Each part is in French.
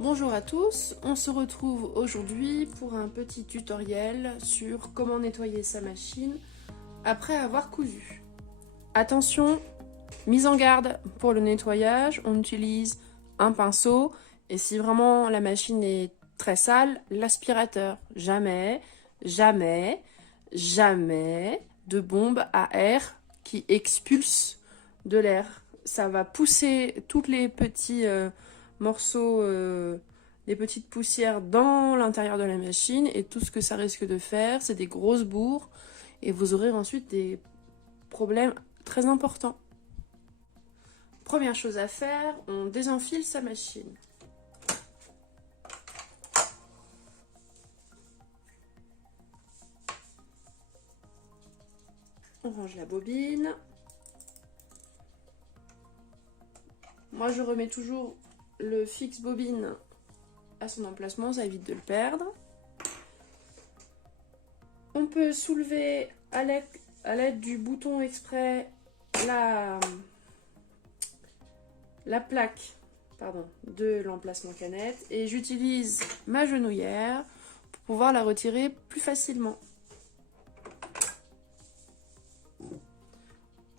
Bonjour à tous, on se retrouve aujourd'hui pour un petit tutoriel sur comment nettoyer sa machine après avoir cousu. Attention, mise en garde pour le nettoyage, on utilise un pinceau et si vraiment la machine est très sale, l'aspirateur. Jamais, jamais, jamais de bombe à air qui expulse de l'air. Ça va pousser tous les petits morceaux, les petites poussières dans l'intérieur de la machine et tout ce que ça risque de faire, c'est des grosses bourres et vous aurez ensuite des problèmes très importants. Première chose à faire, on désenfile sa machine. On range la bobine. Moi, je remets toujours le fixe bobine à son emplacement, ça évite de le perdre. On peut soulever à l'aide du bouton exprès la plaque de l'emplacement canette et j'utilise ma genouillère pour pouvoir la retirer plus facilement.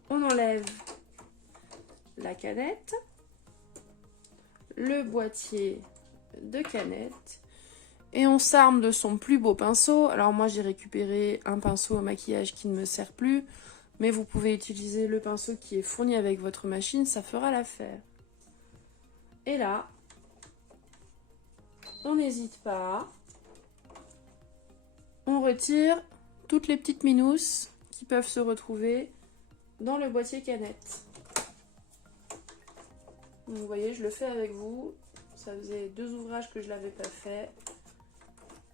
On enlève la canette, le boîtier de canette et on s'arme de son plus beau pinceau. Alors moi j'ai récupéré un pinceau au maquillage qui ne me sert plus, mais vous pouvez utiliser le pinceau qui est fourni avec votre machine, ça fera l'affaire. Et là, on n'hésite pas, on retire toutes les petites minousses qui peuvent se retrouver dans le boîtier canette. Donc, vous voyez, je le fais avec vous. Ça faisait 2 ouvrages que je l'avais pas fait.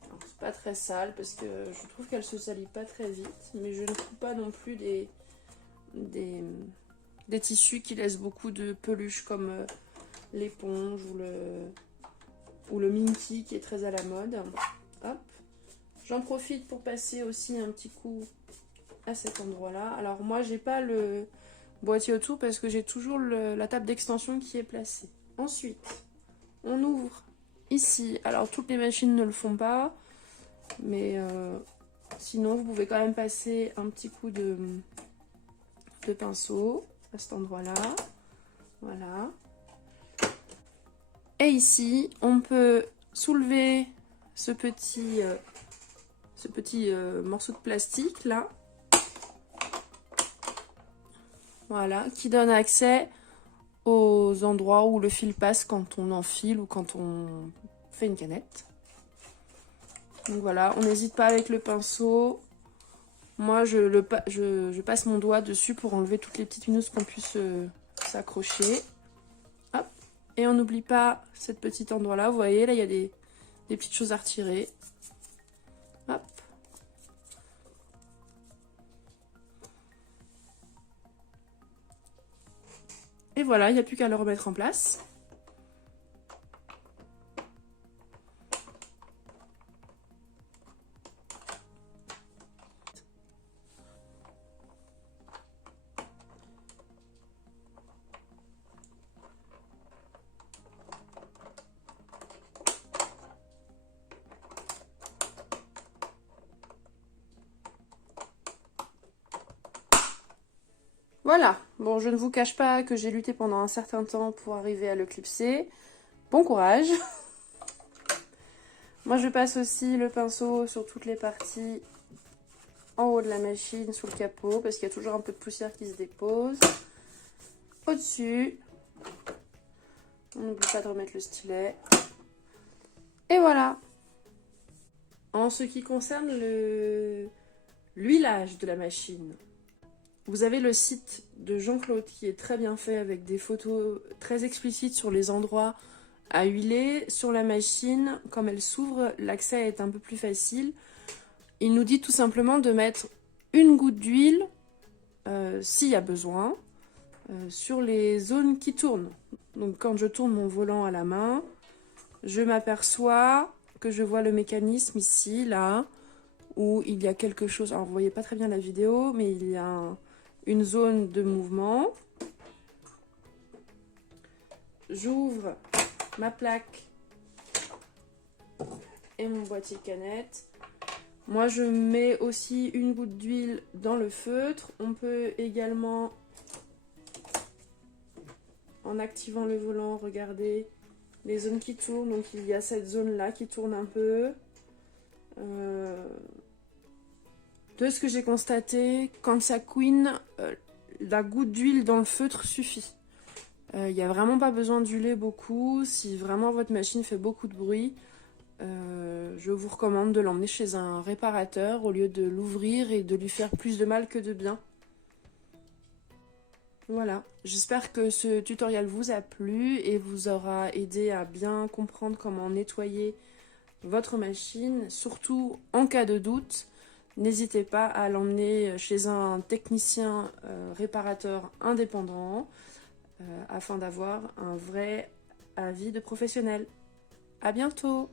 C'est pas très sale parce que je trouve qu'elle se salit pas très vite, mais je ne trouve pas non plus des tissus qui laissent beaucoup de peluche comme l'éponge ou le minky qui est très à la mode. Hop. J'en profite pour passer aussi un petit coup à cet endroit-là. Alors moi, j'ai pas le boîtier autour parce que j'ai toujours la table d'extension qui est placée. Ensuite, on ouvre ici. Alors toutes les machines ne le font pas, mais sinon vous pouvez quand même passer un petit coup de pinceau à cet endroit-là. Voilà. Et ici, on peut soulever ce petit morceau de plastique là. Voilà, qui donne accès aux endroits où le fil passe quand on enfile ou quand on fait une canette. Donc voilà, on n'hésite pas avec le pinceau. Moi, je passe mon doigt dessus pour enlever toutes les petites minousses qu'on puisse s'accrocher. Hop. Et on n'oublie pas cet petit endroit-là. Vous voyez, là, il y a des petites choses à retirer. Hop. Et voilà, il n'y a plus qu'à le remettre en place. Voilà, bon, je ne vous cache pas que j'ai lutté pendant un certain temps pour arriver à le clipser. Bon courage. Moi, je passe aussi le pinceau sur toutes les parties en haut de la machine, sous le capot, parce qu'il y a toujours un peu de poussière qui se dépose. Au-dessus. On n'oublie pas de remettre le stylet. Et voilà. En ce qui concerne l'huilage de la machine, vous avez le site de Jean-Claude qui est très bien fait avec des photos très explicites sur les endroits à huiler. Sur la machine, comme elle s'ouvre, l'accès est un peu plus facile. Il nous dit tout simplement de mettre une goutte d'huile, s'il y a besoin, sur les zones qui tournent. Donc quand je tourne mon volant à la main, je m'aperçois que je vois le mécanisme ici, là, où il y a quelque chose. Alors vous voyez pas très bien la vidéo, mais il y a une zone de mouvement. J'ouvre ma plaque et mon boîtier canette. Moi je mets aussi une goutte d'huile dans le feutre. On peut également, en activant le volant, regarder les zones qui tournent. Donc il y a cette zone là qui tourne un peu. De ce que j'ai constaté, quand ça couine, la goutte d'huile dans le feutre suffit. Il n'y a vraiment pas besoin d'huiler beaucoup. Si vraiment votre machine fait beaucoup de bruit, je vous recommande de l'emmener chez un réparateur au lieu de l'ouvrir et de lui faire plus de mal que de bien. Voilà, j'espère que ce tutoriel vous a plu et vous aura aidé à bien comprendre comment nettoyer votre machine, surtout en cas de doute. N'hésitez pas à l'emmener chez un technicien réparateur indépendant afin d'avoir un vrai avis de professionnel. À bientôt!